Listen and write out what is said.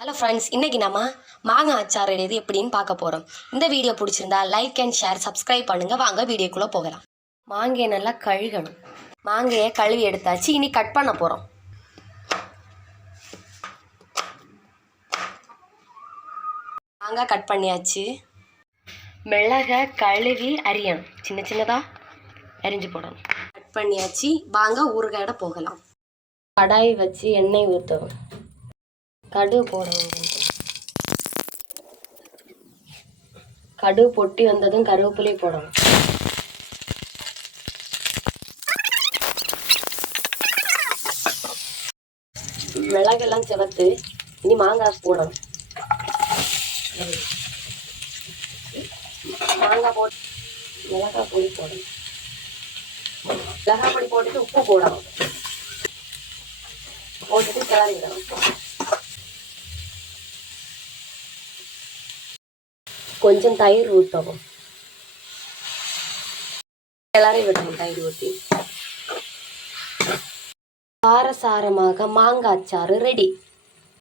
Hello friends, இன்றைக்கி நம்ம மாங்காய் அச்சார் எது எப்படின்னு பார்க்க போகிறோம். இந்த வீடியோ பிடிச்சிருந்தா லைக் அண்ட் ஷேர் சப்ஸ்கிரைப் பண்ணுங்கள். வாங்க வீடியோக்குள்ளே போகலாம். மாங்காயை நல்லா கழுகணும். மாங்காயை கழுவி எடுத்தாச்சு. இனி கட் பண்ண போகிறோம். மாங்காய் கட் பண்ணியாச்சு. மிளகை கழுவி அரியணும். சின்ன சின்னதாக அரிஞ்சு போடணும். கட் பண்ணியாச்சு. வாங்க ஊறுகாயோட போகலாம். கடாய் வச்சு எண்ணெய் ஊற்றணும். கடுகு போடணும். கடுகு பொட்டி வந்ததும் கருவேப்பிலை போடணும். மிளகெல்லாம் சிவத்து. இனி மாங்காய் போடணும். மாங்காய் போட்டு மிளகாய் பொடி போடணும். மிளகாய் பொடி போட்டுட்டு உப்பு போடணும். போட்டுட்டு கிளறி விடணும். கொஞ்சம் தயிர் ஊற்றவும். கிளறி விடணும். தயிர் ஊற்றி காரசாரமாக மாங்காய் அச்சாறு ரெடி.